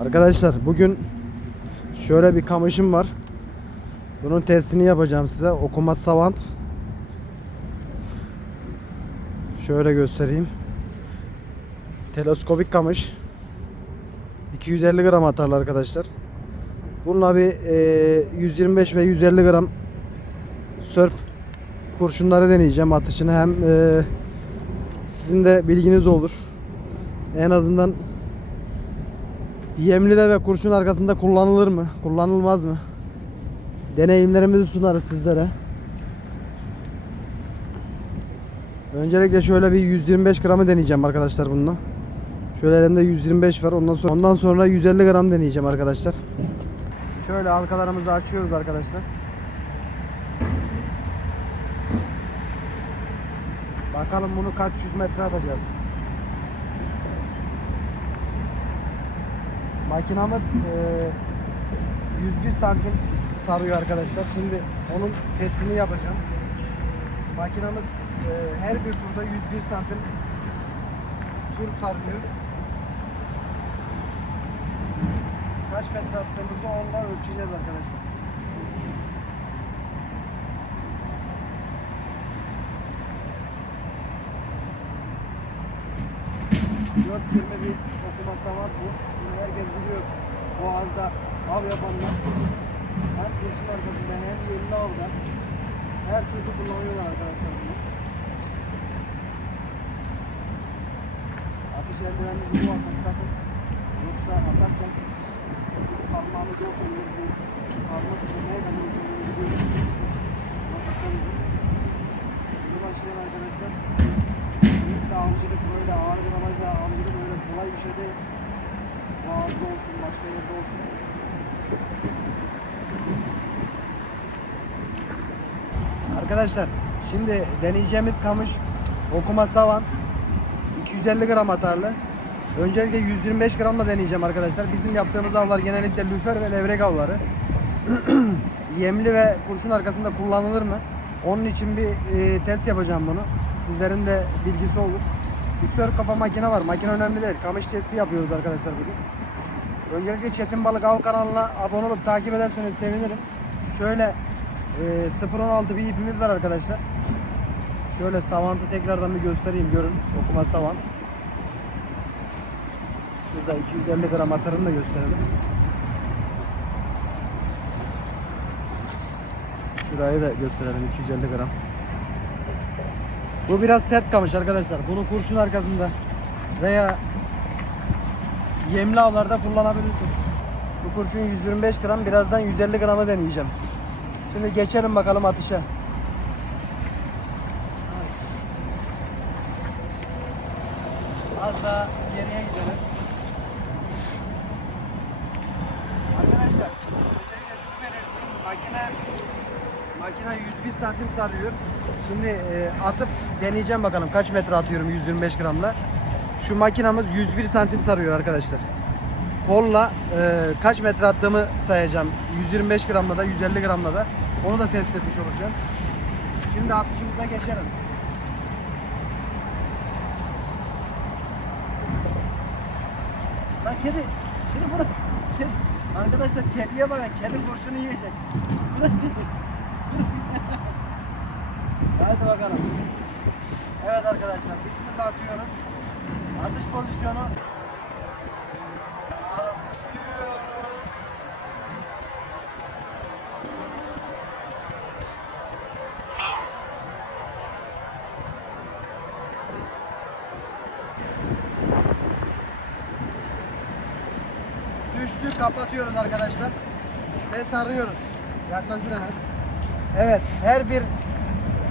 Arkadaşlar bugün şöyle bir kamışım var. Bunun testini yapacağım size. Okuma Savant. Şöyle göstereyim. Teleskopik kamış. 250 gram atarlı arkadaşlar. Bununla bir e, 125 ve 150 gram sörf kurşunları deneyeceğim atışını hem e, sizin de bilginiz olur. En azından Yemlide ve kurşun arkasında kullanılır mı? Kullanılmaz mı? Deneyimlerimizi sunarız sizlere. Öncelikle şöyle bir 125 gramı deneyeceğim arkadaşlar bununla. Şöyle elimde 125 var. Ondan sonra ondan sonra 150 gram deneyeceğim arkadaşlar. Şöyle halkalarımızı açıyoruz arkadaşlar. Bakalım bunu kaç yüz metre atacağız. Makinamız eee 101 santim sarıyor arkadaşlar. Şimdi onun testini yapacağım. Makinamız eee, her bir turda 101 santim tur sarıyor. Kaç metre attığımızı onunla ölçeceğiz arkadaşlar. Dört yirmi bir var bu. Bunu herkes biliyor. Boğaz'da av yapanlar hem kurşun arkasında hem yönlü avda her türlü kullanıyorlar arkadaşlar bunu. Atış eldiveninizi bu arada takın. Yoksa atarken parmağınıza oturuyor. Bu parmak kemiğe kadar biliyorum. Buna dikkat edin. Yeni başlayan arkadaşlar avcılık böyle ağır bir amacla avcılık böyle kolay bir şey değil. Boğazda olsun, başka yerde olsun. Arkadaşlar şimdi deneyeceğimiz kamış okuma savant 250 gram atarlı. Öncelikle 125 gramla deneyeceğim arkadaşlar. Bizim yaptığımız avlar genellikle lüfer ve levrek avları. Yemli ve kurşun arkasında kullanılır mı? Onun için bir e, test yapacağım bunu. Sizlerin de bilgisi olur. Bir sörf kafa makine var. Makine önemli değil. Kamış testi yapıyoruz arkadaşlar bugün. Öncelikle Çetin Balık Av kanalına abone olup takip ederseniz sevinirim. Şöyle e, 016 bir ipimiz var arkadaşlar. Şöyle savantı tekrardan bir göstereyim görün. Okuma savant. Şurada 250 gram atarını da gösterelim. Şurayı da gösterelim 250 gram. Bu biraz sert kamış arkadaşlar. Bunu kurşun arkasında veya yemli avlarda kullanabilirsiniz. Bu kurşun 125 gram. Birazdan 150 gramı deneyeceğim. Şimdi geçelim bakalım atışa. Az daha geriye gideriz. Arkadaşlar öncelikle şunu belirteyim. Makine makine 101 santim sarıyor. Şimdi e, atıp deneyeceğim bakalım kaç metre atıyorum 125 gramla. Şu makinamız 101 santim sarıyor arkadaşlar. Kolla e, kaç metre attığımı sayacağım. 125 gramla da 150 gramla da. Onu da test etmiş olacağız. Şimdi atışımıza geçelim. Lan kedi. Kedi bırak. Kedi. Arkadaşlar kediye bakın. Kedi kurşunu yiyecek. Hadi bakalım. Evet arkadaşlar. Bismillah atıyoruz. Atış pozisyonu. Atıyoruz. Düştü kapatıyoruz arkadaşlar. Ve sarıyoruz. Yaklaşır Enes. Evet her bir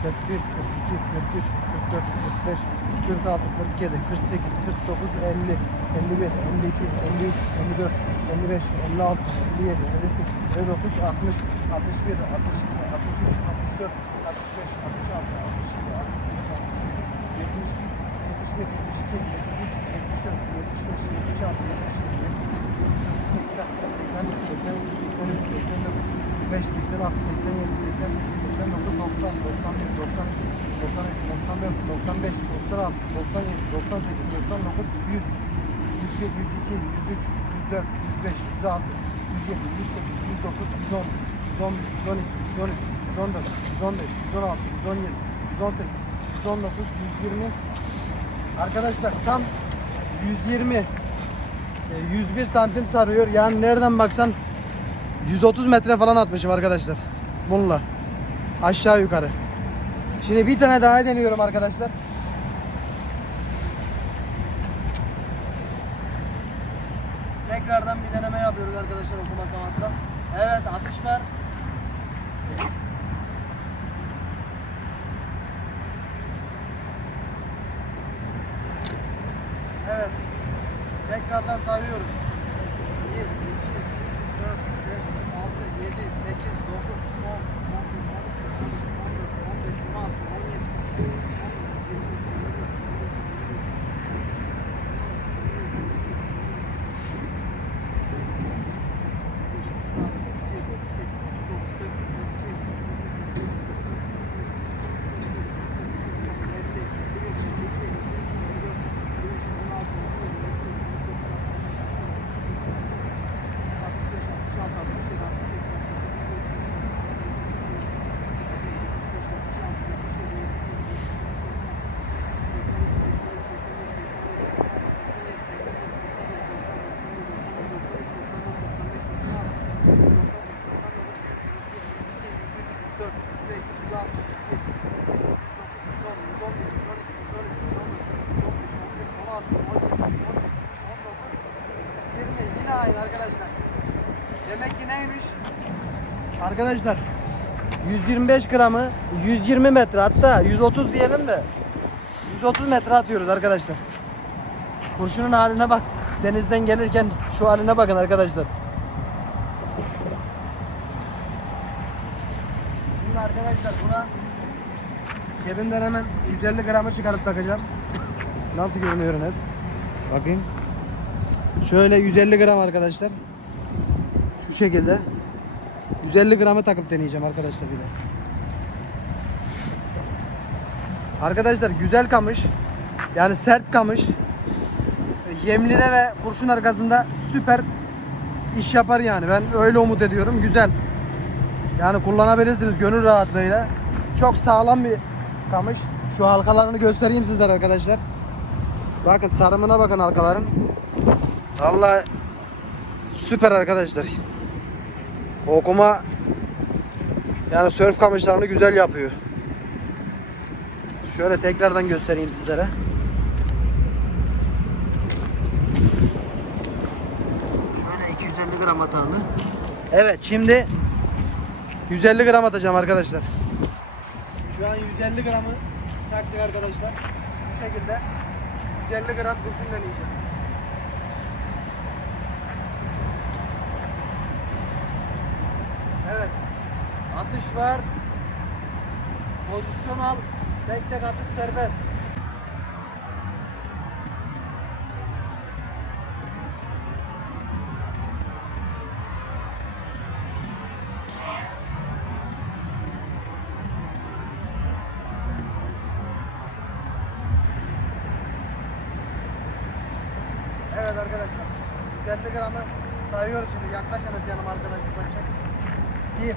41, 42, 43, 44, 45, 46, 47, 48, 49, 50, 51, 52, 53, 54, 55, 56, 57, 58, 59, 60, 61, 62, 63, 64, 65, 66, 67, 68, 70, 71, 72, 73, 74, 75, 76, 77, 78, 80, 81, 82, 83, 84, 85, 86, 87, 88, 89, 90, 91, 92, 93, 94, 95, 96, 97, 98, 99, 100, 101, 102, 103, 104, 105, 106, 107, 108, 109, 110, 111, 112, 113, 114, 115, 116, 117, 118, 119, 120. Arkadaşlar tam 120 e, 101 santim sarıyor. Yani nereden baksan 130 metre falan atmışım arkadaşlar. Bununla. Aşağı yukarı. Şimdi bir tane daha deniyorum arkadaşlar. Tekrardan bir deneme yapıyoruz arkadaşlar okuma sanatına. Evet atış var. Evet. Tekrardan sayıyoruz. 1, 2, 3, 4, 5, 6, 7, 8, 9, 10, 11, 12, 13, 14, 15, 16, 17, 18, Yine aynı arkadaşlar. Demek ki neymiş? Arkadaşlar 125 gramı 120 metre hatta 130 diyelim de 130 metre atıyoruz arkadaşlar. Kurşunun haline bak. Denizden gelirken şu haline bakın arkadaşlar. Şimdi arkadaşlar buna cebimden hemen 150 gramı çıkarıp takacağım. Nasıl görünüyor Enes? Bakayım. Şöyle 150 gram arkadaşlar. Şu şekilde. 150 gramı takıp deneyeceğim arkadaşlar bir de. Arkadaşlar güzel kamış. Yani sert kamış. Yemline ve kurşun arkasında süper iş yapar yani. Ben öyle umut ediyorum. Güzel. Yani kullanabilirsiniz gönül rahatlığıyla. Çok sağlam bir kamış. Şu halkalarını göstereyim sizlere arkadaşlar. Bakın sarımına bakın halkaların. Vallahi süper arkadaşlar. Okuma yani sörf kamışlarını güzel yapıyor. Şöyle tekrardan göstereyim sizlere. Şöyle 250 gram atarlı. Evet şimdi 150 gram atacağım arkadaşlar. Şu an 150 gramı taktık arkadaşlar. Bu şekilde 150 gram kurşun deneyeceğim. Evet. Atış var. Pozisyon al. Tek tek atış serbest. Evet arkadaşlar. 150 gramı sayıyoruz şimdi. Yaklaş Enes yanıma arkadan şuradan çek. 1,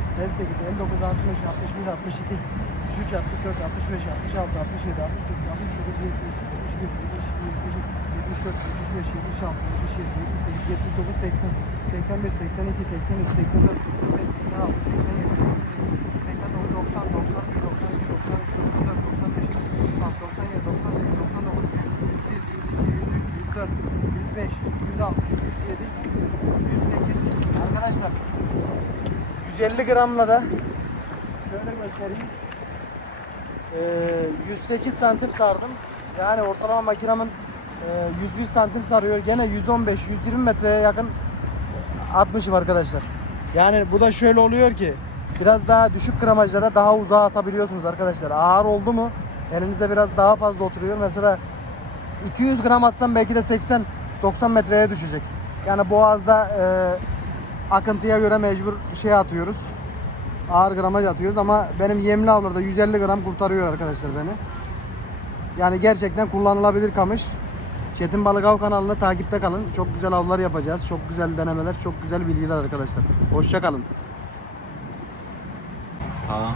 58, 59, 60, 61, 62, 63, 64, 65, 66, 67, 68, 69, 70, 71, 72, 73, 74, 75, 76, 77, 78, 79, 80, 81, 82, 83, 84, 85, 86, 87, 88, 89, 90, 91, 92, 93, 94, 95, 96, 97, 98, 99, 100, 101, 102, 103, 104, 105, 106, 107, 108. Arkadaşlar 150 gramla da şöyle göstereyim. Ee, 108 santim sardım. Yani ortalama makinamın e, 101 santim sarıyor. Gene 115-120 metreye yakın atmışım arkadaşlar. Yani bu da şöyle oluyor ki biraz daha düşük gramajlara daha uzağa atabiliyorsunuz arkadaşlar. Ağır oldu mu elinizde biraz daha fazla oturuyor. Mesela 200 gram atsam belki de 80-90 metreye düşecek. Yani boğazda e, akıntıya göre mecbur şey atıyoruz. Ağır gramaj atıyoruz ama benim yemli avlarda 150 gram kurtarıyor arkadaşlar beni. Yani gerçekten kullanılabilir kamış. Çetin Balık Av kanalında takipte kalın. Çok güzel avlar yapacağız. Çok güzel denemeler, çok güzel bilgiler arkadaşlar. Hoşça kalın. Tamam.